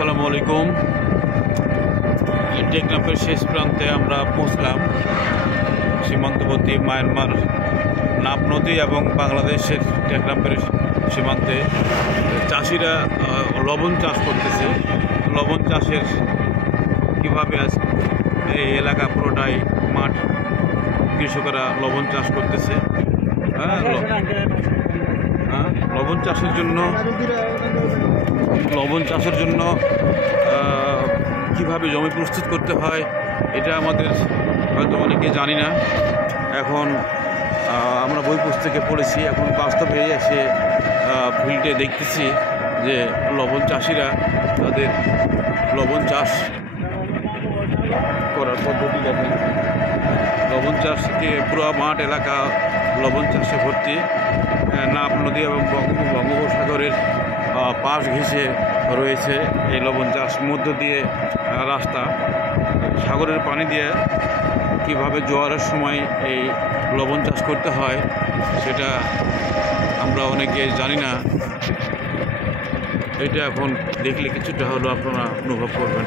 আসসালামু আলাইকুম। টেকনাফের শেষ প্রান্তে আমরা পৌঁছলাম। সীমান্তবর্তী মায়ানমার নাপ নদী এবং বাংলাদেশের টেকনাফের সীমান্তে চাষিরা লবণ চাষ করতেছে। লবণ চাষের কীভাবে এই এলাকা পুরোটাই মাঠ, কৃষকরা লবণ চাষ করতেছে। লবণ চাষের জন্য কিভাবে জমি প্রস্তুত করতে হয় এটা আমাদের হয়তো অনেকে জানি না। এখন আমরা বই পুস্তকে পড়েছি, এখন বাস্তবে এসে ফিল্ডে দেখতেছি যে লবণ চাষিরা তাদের লবণ চাষ করার পদ্ধতি দেখেন। লবণ চাষকে পুরো মাঠ এলাকা লবণ চাষে ভর্তি। নাপ নদী এবং বঙ্গোপসাগরের পাশ ঘেঁষে রয়েছে এই লবণ চাষ। মধ্য দিয়ে রাস্তা, সাগরের পানি দিয়ে কিভাবে জোয়ারের সময় এই লবণ চাষ করতে হয় সেটা আমরা অনেকে জানি না। এটা এখন দেখলে কিছুটা হলেও আপনারা অনুভব করবেন।